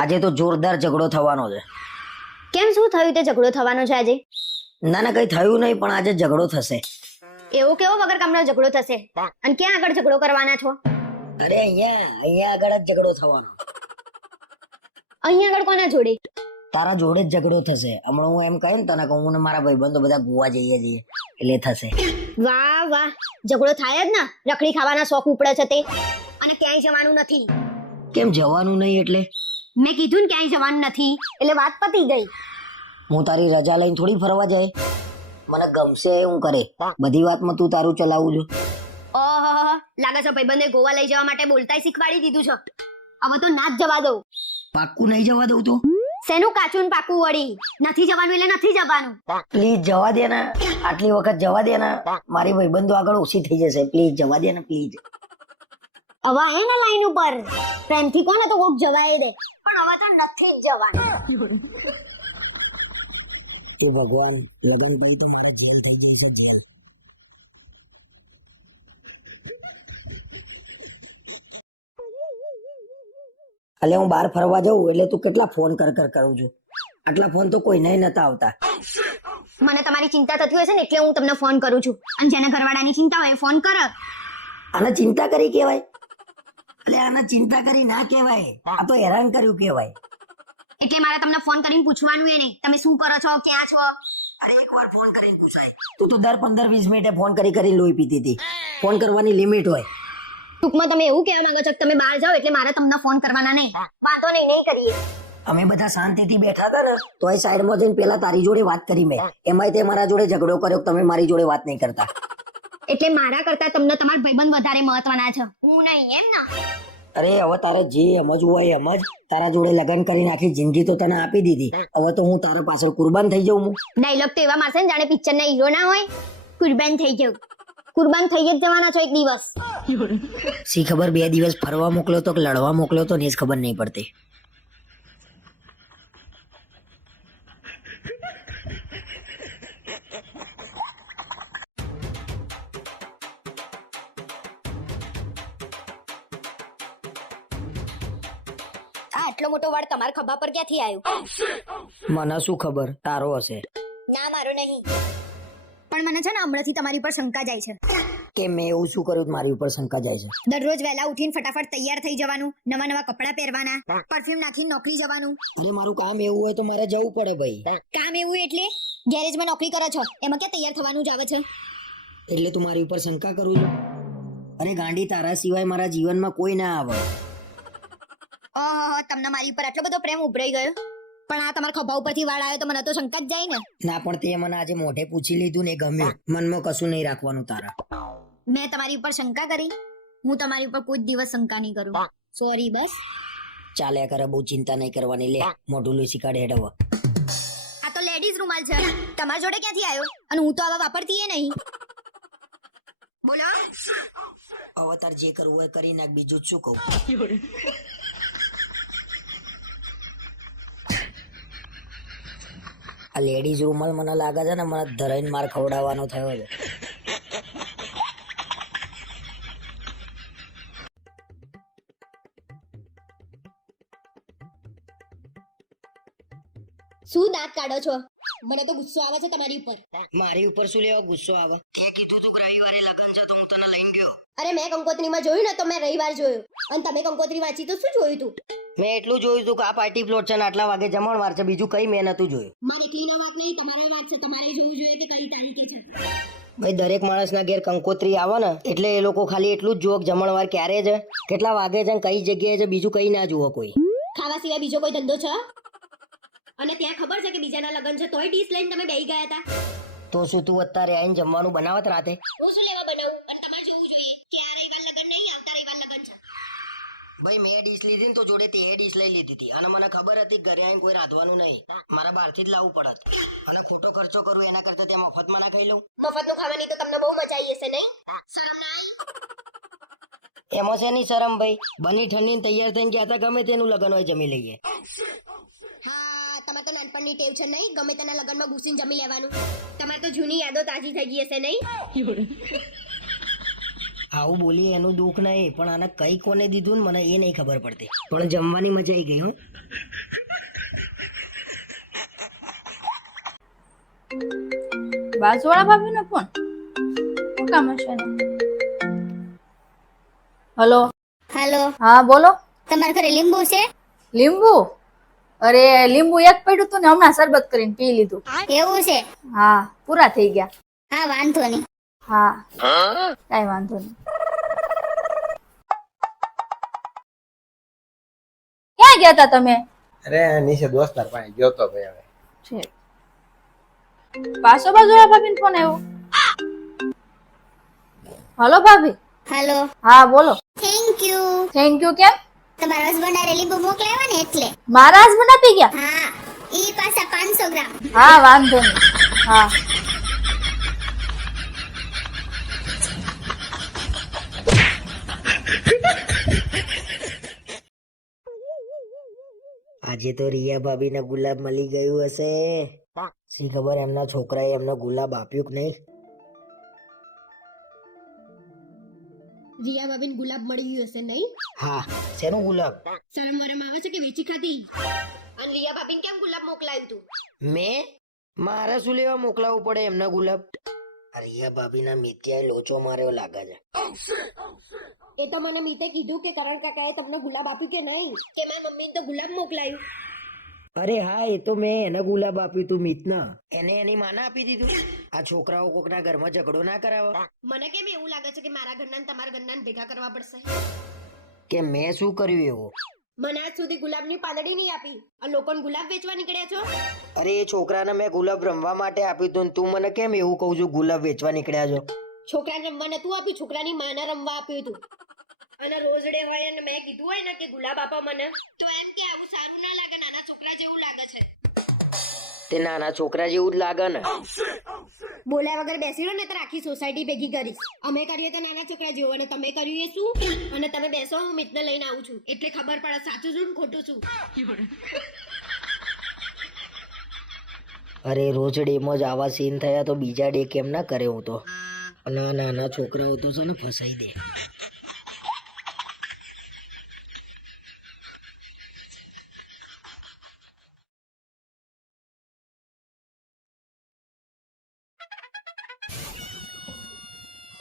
આજે તો જોરદાર ઝઘડો થવાનો છે. કેમ શું થયું તે ઝઘડો થવાનો છે આજે? ના ના કઈ થયું નહીં પણ આજે ઝઘડો થશે. એવો કેવો વગર કામનો ઝઘડો થશે? અને ક્યાં આગળ ઝઘડો કરવાના છો? અરે અહીંયા અહીંયા આગળ જ ઝઘડો થવાનો. અહીંયા આગળ કોના જોડે? તારા જોડે જ ઝઘડો થશે. હમણાં હું એમ કહે ને તને કે હું ને મારા ભાઈબંધો બધા ગોવા જઈએ છીએ એટલે થશે. વાહ વાહ. ઝઘડો થાય જ ને. રખડી ખાવાના શોખ ઉપડે છે તે. અને ક્યાંય જવાનું નથી. કેમ જવાનું નહીં એટલે? મેં કીધું ને ક્યાંય જવાનું નથી એટલે વાત પતી ગઈ. હું તારી રજા લઈને થોડી ફરવા જાય. મને ગમશે હું કરે. બધી વાતમાં તું તારું ચલાવું છું. ઓહો લાગે છે ભાઈબંધે ગોવા લઈ જવા માટે બોલતાય શીખવાડી દીધું છે. હવે તો ના જ જવા દઉં. પાક્કું નહીં જવા દઉં તો? શેનું કાચું ને પાકું વળી? નથી જવાનું એટલે નથી જવાનું. પ્લીઝ જવા દે ને. આટલી વખત જવા દે ને. મારી ભાઈબંધો આગળ ઓછી થઈ જશે. પ્લીઝ જવા દે ને પ્લીઝ. હવે હે ને લાઈન ઉપર? પ્રેમથી કહે ને તો કોક જવાય દે. પણ હવે તો નથી જવાનું. તો ભગવાન લગન ભાઈ તો મારે જેલ થઈ ગઈ છે જેલ એટલે હું બહાર ફરવા જાઉં એટલે તું કેટલા ફોન કર કર કરું છું? આટલા ફોન તો કોઈ નહીં નતા આવતા. મને તમારી ચિંતા થતી હોય છે ને એટલે હું તમને ફોન કરું છું. અને જેને ઘરવાળાની ચિંતા હોય ફોન કર. આને ચિંતા કરી કહેવાય એટલે આને ચિંતા કરી ના કહેવાય. આ તો હેરાન કર્યું કહેવાય. એટલે મારે તમને ફોન કરીને પૂછવાનું એ નહીં. તમે શું કરો છો? ક્યાં છો? અરે એક વાર ફોન કરીને પૂછાય. તું તો દર પંદર વીસ મિનિટે ફોન કરી કરી લોહી પીતી હતી. ફોન કરવાની લિમિટ હોય. ટૂંકમાં તમે એવું કહેવા માંગો છો કે તમે બહાર જાઓ એટલે મારે તમને ફોન કરવાના નહીં. વાંધો નહીં નહીં કરીએ. અમે બધા શાંતિથી બેઠા હતા ને તો એ સાઈડમાં જઈને પેલા તારી જોડે વાત કરી મેં. એમાંય તે મારા જોડે ઝઘડો કર્યો તમે મારી જોડે વાત નહીં કરતા. એટલે મારા કરતા તમને તમારા ભાઈબંધ વધારે મહત્વના છે. હું નહીં એમ ને. અરે હવે તારે જે સમજવું હોય એમ જ તારા જોડે લગ્ન કરીને આખી જિંદગી તો તને આપી દીધી. હવે તો હું તારા પાછળ કુરબાન થઈ જાઉં હું. ડાયલોગ તો એવા મારશે ને જાણે પિક્ચર ના હીરો ના હોય કુરબાન થઈ જાવ કુરબાન થઈ જ જવાના છો એક દિવસ. સી ખબર બે દિવસ ફરવા મોકલો તો કે લડવા મોકલો તો ને ખબર નહીં પડતી. આટલો મોટો વાળ તમારા ખભા પર ક્યાંથી આવ્યો? મને શું ખબર? તારો હશે. ના મારો નહીં. પણ મને છે ને હમણાંથી તમારી ઉપર શંકા જાય છે. કે મેં એવું શું કર્યું મારી ઉપર શંકા જાય છે? દરરોજ વહેલા ઉઠીને ફટાફટ તૈયાર થઈ જવાનું નવા નવા કપડાં પહેરવાના પરફ્યુમ નાખીને નોકરી જવાનું. અને મારું કામ એવું હોય તો મારે જવું પડે ભાઈ. કામ એવું એટલે? ગેરેજમાં નોકરી કરો છો એમાં ક્યાં તૈયાર થવાનું જ આવે છે? એટલે તું મારી ઉપર શંકા કરું છું? અરે ગાંડી તારા સિવાય મારા જીવનમાં કોઈ ના આવે. ઓહો તમને મારી ઉપર આટલો બધો પ્રેમ ઉભરાઈ ગયો? પણ આ તમારા ખભા ઉપરથી વાળ આવ્યો તો મને તો શંકા જ જાય ને. ના પણ તે મને આજે મોઢે પૂછી લીધું ને ગમ્યું. મનમાં કશું નહીં રાખવાનું તારા. મેં તમારી ઉપર શંકા કરી. હું તમારી ઉપર કોઈ દિવસ શંકા નહીં કરું. સોરી બસ. ચાલ્યા કરે બહુ ચિંતા નહીં કરવાની. લે મોઢું લૂસી કાઢે હેડવ આ તો લેડીઝ રૂમાલ છે. તમારા જોડે ક્યાંથી આવ્યો અને હું તો આવા વાપરતી નહીં. બોલો. હવે તાર જે કરવું હોય કરી નાખ. બીજું શું કહું? આ લેડીઝ રૂમાલ મને લાગે છે ને મને ધરાઈને માર ખવડાવવાનો થયો છે. શું દાંત કાઢો છો? મને તો ગુસ્સો આવે છે તમારી ઉપર. મારી ઉપર શું લેવા ગુસ્સો આવે? અરે મેં કંકોત્રીમાં જોયું ને તો મેં રવિવાર જોયું. અને તમે કંકોત્રી વાંચી તો શું જોયું તું? મેં એટલું જોયું હતું કે આ પાર્ટી પ્લોટ છે ને આટલા વાગે જમણવાર છે બીજું કઈ મેં નતું જોયું. ભાઈ દરેક માણસના ઘેર કંકોત્રી આવે ને એટલે એ લોકો ખાલી એટલું જ જોક જમણવાર ક્યારે છે કેટલા વાગે છે ને કઈ જગ્યાએ છે બીજું કઈ ના જુઓ કોઈ. ખાવા સિવાય બીજો કોઈ ધંધો છે? અને ત્યાં ખબર છે કે બીજાના લગ્ન છે તોય ડીશ લઈને તમે બેહી ગયા હતા? તો શું તું અત્યારે આઈને જમવાનું બનાવત રાતે? હું શું લેવા બનાવું અને તમારે જોવું જોઈએ કે આ રવિવાર લગ્ન નહીં આવતા રવિવાર લગ્ન છે ભાઈ મેં ડીશ લીધી ને તો જોડે તે ડીશ લઈ લીધી હતી. અને મને ખબર હતી ઘરે આવીને કોઈ રાંધવાનું નહીં. મારા બહારથી જ લાવવું પડત અને ખોટો ખર્ચો કરું એના કરતા ત્યાં મફતમાં ના ખાઈ લઉં. મફતનું ખાવાની તો તમને બહુ મજા આવી હશે નહીં? એમાં છે નહીં શરમ ભાઈ? બની ઠંડી તૈયાર થઈને ગયા હતા ગમે તેનું લગ્ન હોય જમી લઈએ. હા તમારે તો નાનપણની ટેવ છે નહીં? ગમે તેના લગ્નમાં ઘૂસીને જમી લેવાનું. તમારે તો જૂની યાદો તાજી થઈ ગઈ હશે નહીં? આવું બોલી એનું દુઃખ નહીં પણ આને કઈ કોને દીધું મને એ નહીં ખબર પડતી. પણ જમવાની મજા આવી ગઈ હો. બાજુવાળા ભાભીનો ફોન? શું કામ હશે હલો? હલો. હા બોલો. તમારા ઘરે લીંબુ છે? લીંબુ? અરે લીંબુ એક પડ્યું તું ને હમણાં શરબત કરીને પી લીધું. એવું છે? હા પૂરા થઈ ગયા. હા વાંધો નહીં. હા. કઈ વાંધો નહીં. ક્યાં ગયા હતા તમે? અરે નીચે દોસ્તાર પાસે ગયો તો ભાઈ હવે. છે પાછો બાજુવાળા ભાભી ફોન આવ્યો હલો ભાભી. હેલો. હા બોલો. થેન્ક યુ થેન્ક યુ કેમ? તમારા હસબન્ડ આરે લીંબુ મોકલાવ્યા ને એટલે. મારા હસબન્ડ આપી ગયા? હા ઈ પાછા પાંચસો ગ્રામ. હા વાંધો નહીં. હા. આજે તો રિયા ભાભીને ગુલાબ મળી ગયું હશે. શી ખબર એમના છોકરાએ એમને ગુલાબ આપ્યું કે નહીં? રિયા ભાભીને ગુલાબ મળી ગયું હશે નહીં? હા શેનો ગુલાબ? શરમ વરમ આવે છે કે વેચી ખાધી? અને રિયા ભાભીને કેમ ગુલાબ મોકલાયું તું? મેં? મારે શું લેવા મોકલાવવું પડે એમના ગુલાબ? રિયા ભાભીના મિત્યાએ લોચો માર્યો લાગે છે. એ તો મને મીતે કીધું કે કરણ કાકાએ તમને ગુલાબ આપ્યું કે નહીં? કે મેં મમ્મીને તો ગુલાબ મોકલાયું. અરે હા એ તો મેં એને ગુલાબ આપ્યું તું મિતના. એને એની માના આપી દીધું. આ છોકરાઓ કોકના ઘરમાં ઝઘડો ના કરાવે. મને કેમ એવું લાગે છે કે મારા ઘરના ને તમારા ઘરના ને ભેગા કરવા પડશે? કે મેં શું કર્યું એવું? મને આજ સુધી ગુલાબની પાંદડી નહીં આપી. આ લોકોને ગુલાબ વેચવા નીકળ્યા છો? અરે એ છોકરાને મેં ગુલાબ રમવા માટે આપ્યું તું તું મને કેમ એવું કહું છું? ગુલાબ વેચવા નીકળ્યા છો. છોકરાને રમવા નતું આપ્યું? છોકરાની માને રમવા આપ્યું હતું અને રોજ ડે હોય અને મેં કીધું હોય ને કે ગુલાબ આપો મને. તો એમ કે આવું સારું ના લાગે નાના છોકરા જેવું લાગે છે. તે નાના છોકરા જેવું જ લાગે ને. બોલ્યા વગર બેસી રહો ને તો આખી સોસાયટી ભેગી કરીશ. અમે કરીએ તો નાના છોકરા જેવું અને તમે કર્યું એ શું? અને તમે બેસો હું મિતને લઈને આવું છું. એટલે ખબર પડે સાચું છું ને ખોટું છું? અરે રોજ ડેમાં જ આવા સીન થયા તો બીજા ડે કેમ ના કરે હું તો? અને નાના છોકરાઓ તો છે ને ફસાઈ દે.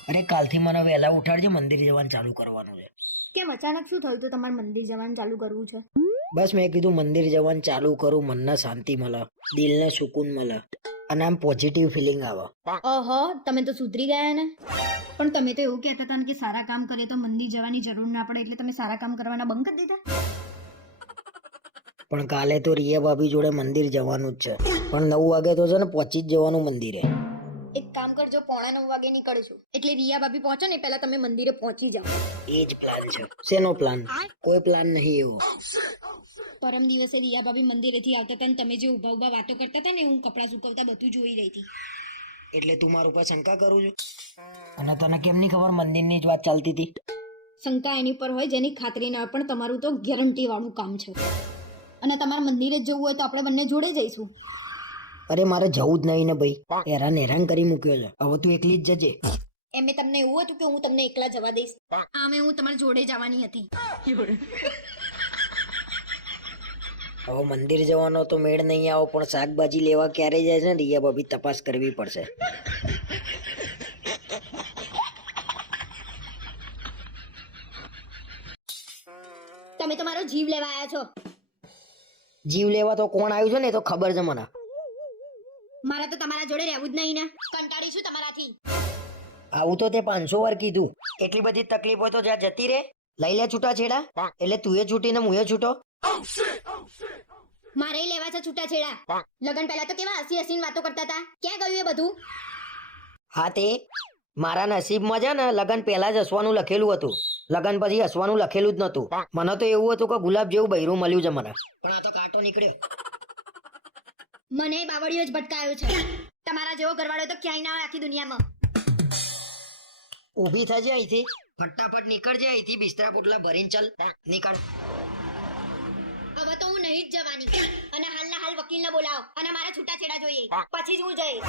અરે કાલથી મને વહેલા ઉઠાડજે મંદિર જવાનું ચાલુ કરવાનું છે. કેમ અચાનક શું થયું તો? તમારે મંદિર જવાનું ચાલુ કરવું છે? બસ મેં કીધું મંદિર જવાનું ચાલુ કરું મનને શાંતિ મળે દિલને સુકૂન મળે. અને આમ પોઝિટિવ ફિલિંગ આવે. ઓહો તમે તો સુધરી ગયા ને? પણ તમે તો એવું કહેતા હતા ને કે સારા કામ કરીએ તો મંદિર જવાની જરૂર ના પડે એટલે તમે સારા કામ કરવાના બંધ કરી દીધા? પણ કાલે તો રિયા ભાભી જોડે મંદિર જવાનું જ છે. પણ નવ વાગે તો છે ને પહોંચી જ જવાનું મંદિરે. એક કામ કરજો પોણા નવ વાગે નીકળશું. એટલે રિયા ભાભી પહોંચો ને પહેલા તમે મંદિરે પહોંચી જાઓ. એ જ પ્લાન છે. શેનો પ્લાન કોઈ પ્લાન નહીં એવો. પરમ દિવસે દિયાભાભી મંદિરેથી આવતા હતા ને તમે જે ઊભા ઊભા વાતો કરતા હતા ને હું કપડાં સુકવતા બધું જોઈ રહી હતી. એટલે તું મારા ઉપર શંકા કરું છું? અને તને કેમ નહીં ખબર મંદિરની જ વાત ચાલતી હતી? શંકા એની પર હોય જેની ખાતરી ના હોય પણ તમારું તો ગેરંટી વાળું કામ છે. અને તમારે મંદિરે જ જવું હોય તો આપણે બંને જોડે જઈશું. અરે મારે જવું જ નહીં ને ભાઈ. હેરાન હેરાન કરી મૂક્યો છે. હવે તું એકલી જ જજે. એમે તમને એવું હતું કે હું તમને એકલા જવા દઈશ. આમે હું તમારી જોડે જવાની હતી. હવે મંદિર જવાનો તો મેળ નહીં આવો પણ શાકભાજી લેવા ક્યારે જાય છે ને રિયા ભાભી તપાસ કરવી પડશે. તમે તો મારો જીવ લેવા આવ્યા છો. જીવ લેવા તો કોણ આવ્યું છે ને એ તો ખબર છે મને. મારે તો તમારા જોડે રહેવું જ નહીં ને. કંટાળી છું તમારાથી. આવું તો તે પાંચસો વાર કીધું. એટલી બધી તકલીફો તો જ્યાં જતી રે લઈ લે છૂટા છેડા. એટલે તું એ છૂટી ને હું એ છૂટો. મારે લેવા છે છૂટા છેડા. લગન પહેલા તો કેવા હસી હસીને વાતો કરતા હતા? ક્યાં ગયું એ બધું? હા તે મારા નસીબમાં છે ને લગન પહેલા જ હસવાનું લખેલું હતું. લગન પછી હસવાનું લખેલું જ નતું મને તો એવું હતું કે ગુલાબ જેવું બૈરું મળ્યું છે મને. પણ આ તો કાંટો નીકળ્યો. મને બાવળીઓ જ ભટકાયો છે. તમારા જેવો ઘરવાળો તો ક્યાંય ના હોય આખી દુનિયામાં. ઊભી થજે અહીંથી. ફટાફટ નીકળજે અહીંથી બિસ્તરા પોટલા ભરીને ચાલ. નીકળ. હવે તો હું નહીં જ જવાની. અને હાલના હાલ વકીલને બોલાવો અને મારા છૂટાછેડા જોઈએ. પછી જ હું જઈશ.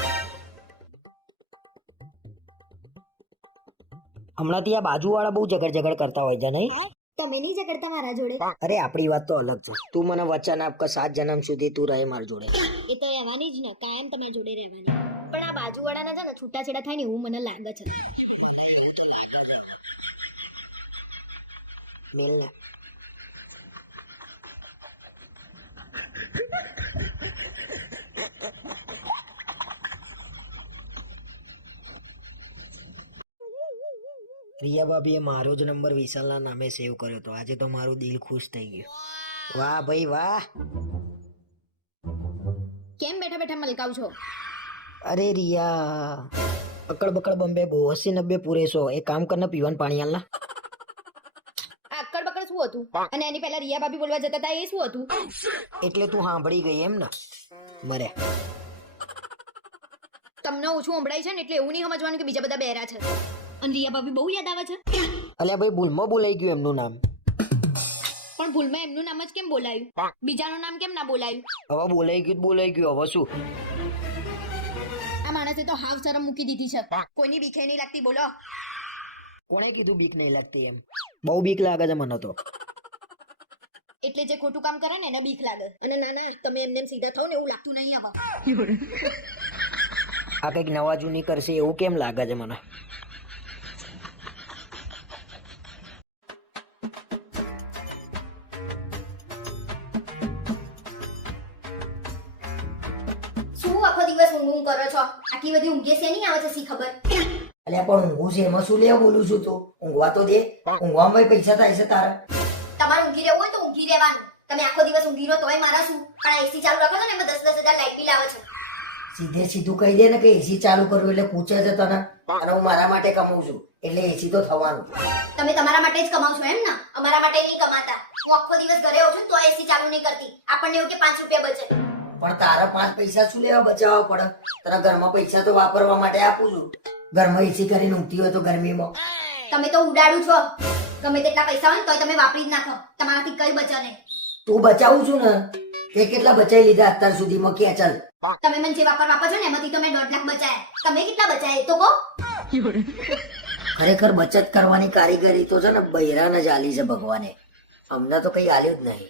હમણાંથી આ બાજુવાળા બહુ ઝઘડ ઝઘડ કરતા હોય છે નહીં? તમે નહીં ઝઘડતા મારા જોડે? અરે આપણી વાત તો અલગ છે. તું મને વચન આપ કે સાત જન્મ સુધી તું રહે મારા જોડે. એ તો રહેવાની જ ને. કાયમ તમારા જોડે રહેવાની. પણ પણ આ બાજુવાળાના છે ને છૂટાછેડા થાય ને એવું મને લાગે છે. મેલ પ્રિયા રિયા ભાભીએ મારો જ નંબર વિશાલના નામે સેવ કર્યો હતો આજે તો મારું દિલ ખુશ થઈ ગયું. વાહ. ભાઈ વાહ. કેમ બેઠા બેઠા મલકાવ છો? અરે રિયા અકડ બકડ બંબે બહુ અસી નબ્બે પૂરે સો એક કામ કરને પીવાનું પાણી આલના શું હતું? અને એની પહેલા રિયા ભાભી બોલવા જતા હતા એ શું હતું? એટલે તું સાંભળી ગઈ એમ ને? મરે. તમને ઓછું સંભળાય છે ને એટલે એવું નહીં સમજવાનું કે બીજા બધા બહેરા છે. અને રિયા ભાભી બહુ યાદ આવે છે? અલ્યા ભાઈ ભૂલમાં બોલાઈ ગયું એમનું નામ. પણ ભૂલમાં એમનું નામ જ કેમ બોલાયું? બીજાનું નામ કેમ ના બોલાયું? હવે બોલાઈ ગયું બોલાઈ ગયું હવે શું? આ માણસે તો હાવ શરમ મૂકી દીધી છે. કોઈની બીખે નહીં લાગતી બોલો. કોણે કીધું બીક નહીં લાગતી એમ? બહુ બીક લાગે છે મને તો. એટલે જે ખોટું કામ કરે ને એને બીક લાગે. અને ના ના તમે એમને સીધા થાવ ને એવું લાગતું નહીં હવે આ કંઈક નવા જૂની કરશે એવું કેમ લાગે છે મને? શું આખો દિવસ ઊંઘ ઊંઘ કરો છો? આટલી બધી ઊંઘે છે નહીં આવે છે સી ખબર? અલ્યા પણ ઊંઘું છે એમાં શું લેવા બોલું છું તું? ઊંઘવા તો દે. ઊંઘવામાં પૈસા થાય છે તારા. તમારે ઊંઘી રહેવું હોય તો ઊંઘી રહેવાનું. તમે આખો દિવસ ઊંઘી રહો તોય મારા શું? પણ એસી ચાલુ રાખો ને એમાં દસ દસ હજાર લાઈટ બિલ આવે છે. સીધે સીધું કહી દે ને કે એસી ચાલુ કરવું એટલે પૂછે છે તને. અને હું મારા માટે કમાઉં છું. એટલે એસી તો થવાનું. તમે તમારા માટે જ કમાવ છો એમ ને? અમારા માટે નહીં કમાતા. હું આખો દિવસ ઘરે હોઉં છું તો એસી ચાલુ નહીં કરતી. આપણને એવું કે પાંચ રૂપિયા બચે. પણ તારા પાંચ પૈસા શું લેવા બચાવવા પડે? તારા ઘરમાં પૈસા તો વાપરવા માટે આપું છું. ઘરમાં એસી કરીને ઊંઘતી હોય તો ગરમીમાં. તમે તો ઉડાડું છો. ગમે તેટલા પૈસા હોય ને તોય તમે વાપરી જ નાખો. તમારાથી કઈ બચે નહીં. તું બચાવું છું ને તે કેટલા બચાવી લીધા અત્યાર સુધીમાં? કે ચાલ. તમે મને જે વાપર વાપરો છો ને એમાંથી તમે દોઢ લાખ બચાયા. તમે કેટલા બચાયા એ તો કહો. ખરેખર બચત કરવાની કારીગરી તો છે ને બૈરાને જ આલી છે ભગવાને. અમને તો કઈ આલ્યું જ નહીં.